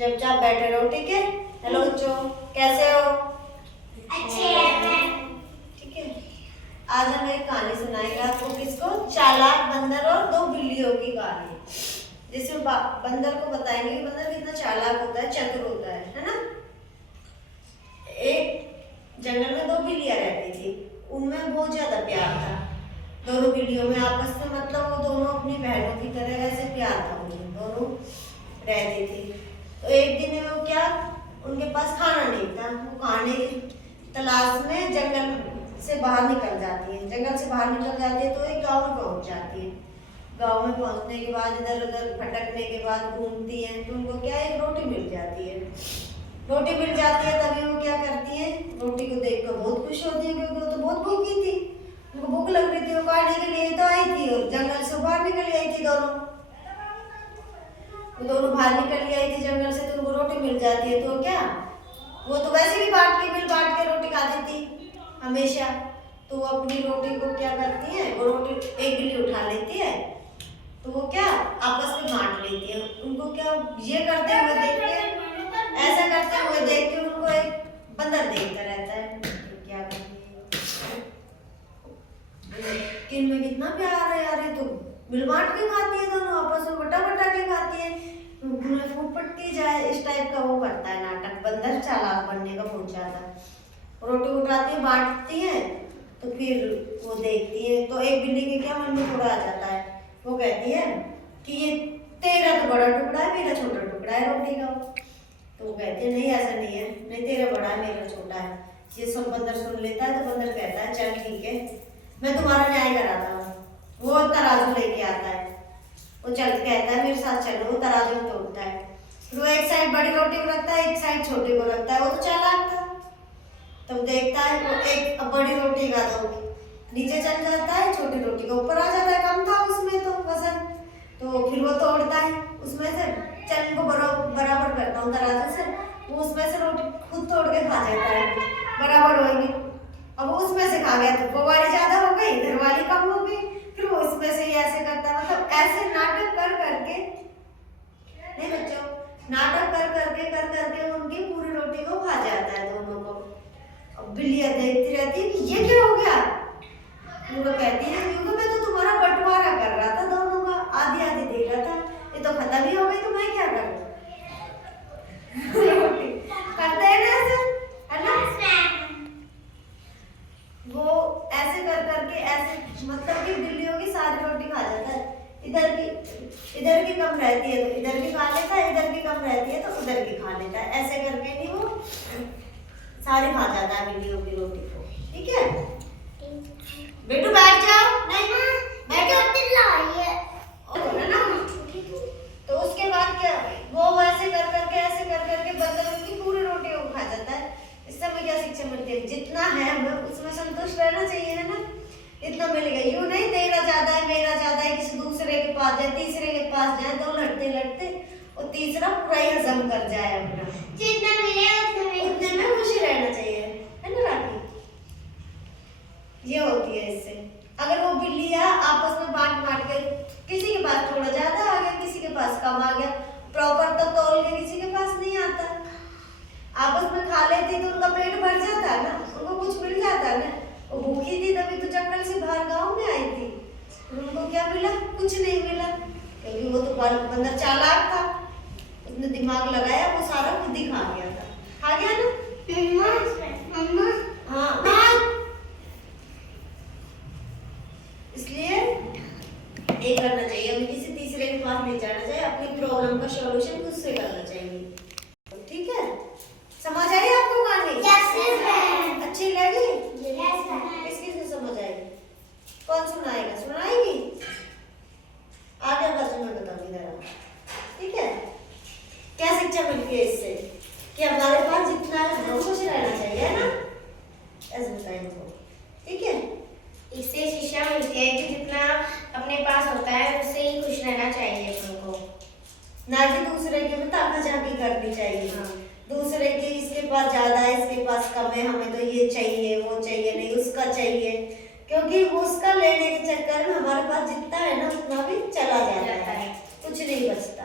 चुपचाप बैठे रहो, ठीक है। हेलो बच्चों, कैसे हो? अच्छे हैं मैम। ठीक है, आज हम एक कहानी सुनाएंगे आपको। किसको? चालाक बंदर और दो बिल्लियों की कहानी, जिसमें बंदर को बताएंगे कि बंदर कितना चालाक होता है, चतुर होता है ना। एक जंगल में दो बिल्लियां रहती थी, उनमें बहुत ज्यादा प्यार था। दोनों बिल्लियों में आपस में, मतलब वो दोनों अपनी बहनों की तरह ऐसे प्यार था, उनमें दोनों रहती थी। तो एक दिन वो क्या, उनके पास खाना नहीं था, वो खाने की तलाश में जंगल से बाहर निकल जाती है। जंगल से बाहर निकल जाती है तो एक गांव में पहुंच जाती है। गांव में पहुंचने के बाद इधर उधर भटकने के बाद घूमती हैं तो उनको क्या, एक रोटी मिल जाती है। रोटी मिल जाती है, तभी वो क्या करती है, रोटी को देखकर बहुत खुश होती है, क्योंकि वो तो बहुत भूखी थी, उनको भूख लग रही थी। वो खाने के लिए तो आई थी और जंगल से बाहर निकल आई थी। दोनों बाहर निकल आई थी जंगल से, तो उनको रोटी मिल जाती है। तो क्या, वो तो वैसे भी मिल बांट के रोटी खाती थी हमेशा। तो वो अपनी रोटी को क्या करती है, वो रोटी एक बिल्ली उठा लेती है, तो वो क्या आपस में बांट लेती है। उनको क्या, ये करते हुए देख के, ऐसा करते हुए देख के उनको एक बंदर देखता रहता है। तो क्या करती है कि इनमें कितना प्यार है यार, ये तो मिल बांट के खाती है, दोनों आपस में बटा बटा के खाती है, उन्हें फूट पट्टी जाए, इस टाइप का वो करता है नाटक। बंदर चालाक बनने का बहुत ज्यादा। रोटी उठाती है, बांटती है, तो फिर वो देखती है तो एक बिल्ली के क्या मन में थोड़ा आ जाता है। वो कहती है कि ये तेरा तो बड़ा टुकड़ा है, मेरा छोटा टुकड़ा है रोटी का। तो वो कहती है नहीं, ऐसा नहीं है, नहीं तेरा बड़ा है, मेरा छोटा है। ये सब बंदर सुन लेता है, तो बंदर कहता है चल ठीक है, मैं तुम्हारा न्याय कराता हूँ। वो तराजू लेके आता है, वो चल कहता है मेरे साथ चलो, वो तराजू में तोड़ता है। फिर वो एक साइड बड़ी रोटी को रखता है, एक साइड छोटी को रखता है। वो तो चालाक था, तब देखता है वो एक बड़ी रोटी का तो नीचे चल जाता है, छोटी रोटी का ऊपर आ जाता है, कम था उसमें तो वजन। तो फिर वो तोड़ता है उसमें से, चल इनको बराबर करता हूँ तराजू से। वो उसमें से रोटी खुद तोड़ के खा जाता है, बराबर होगी। अब उसमें से खा गया तो वो वाली ज्यादा हो गई, इधर वाली कम हो गई। फिर वो इसमें से ही ऐसे करता है, मतलब ऐसे नाटक कर करके, नहीं बच्चों, नाटक कर करके उनकी पूरी रोटी को खा जाता है दोनों को। अब बिल्लियां देखती रहती है कि ये क्या हो गया। वो कहती है क्योंकि मैं तो तुम्हारा बंटवारा कर रहा था, दोनों का आधी आधी दे रहा था, ये तो खत्म ही हो गई, तो मैं क्या करूं। करते हैं ना ऐसे, है ना। वो ऐसे कर करके ऐसे, मतलब कि बिल्लियों की सारी रोटी खा जाता है। इधर की कम रहती है तो इधर की खा लेता है, इधर की कम रहती है तो उधर की खा लेता है। ऐसे करके नहीं वो सारे खा जाता है बिल्लियों की रोटी को, ठीक है। बेटू बैठ जाओ, नहीं बैठो, ना। तो उसके बाद क्या, वो ऐसे कर करके बंदर उनकी पूरी रोटी को खा जाता है। इससे हमें क्या शिक्षा मिलती है, जितना है हमें उसमें संतुष्ट रहना चाहिए, है ना। इतना मिल गया, यूं नहीं तेरा ज्यादा है मेरा ज्यादा है, किसी दूसरे के पास जाए, तीसरे के पास जाए, तो लड़ते लड़ते और तीसरा पूरा ही हजम कर जाए अपना। जितना मिले उतने में खुशी रहना चाहिए, है ना राखी। ये होती है इससे। अगर वो बिल्लियां आपस में बांट के, किसी के पास थोड़ा ज्यादा आ गया, किसी के पास कम आ गया, प्रॉपर तो तौल के किसी के पास नहीं आता, आपस में खा लेती तो उनका पेट भर जाता है ना, उनको कुछ मिल जाता है ना। वो भूखी थी तभी तो जंगल से बाहर गांव में आई थी, उनको क्या मिला, कुछ नहीं मिला, क्योंकि वो तो बंदर चालाक था, उसने दिमाग लगाया, वो सारा खुद ही खा गया था। खा गया ना। हाँ, इसलिए ये करना चाहिए, हमें किसी तीसरे के पास नहीं जाना चाहिए, अपनी प्रॉब्लम का सॉल्यूशन खुद से करना चाहिए, ठीक है। समझ आई आपको कहानी? अच्छी लगी? किस ने समझ आई? कौन सुनाएगा, सुनाएगी? आगे वर्जन में बताऊंगी जरा, ठीक है। क्या शिक्षा मिलती है इससे, कि हमारे पास जितना है उतना खुश रहना चाहिए, है ना। ऐसे बताएंगे, ठीक है। इससे शिक्षा मिलती है कि जितना अपने पास होता है उससे ही खुश रहना चाहिए तुमको, ना कि दूसरे के में ताका-झाकी करनी चाहिए। हाँ। दूसरे के इसके पास ज्यादा है, इसके पास कम है, हमें तो ये चाहिए वो चाहिए, नहीं उसका चाहिए, क्योंकि उसका लेने के चक्कर में हमारे पास जितना है ना उतना भी चला जाता है, कुछ नहीं बचता।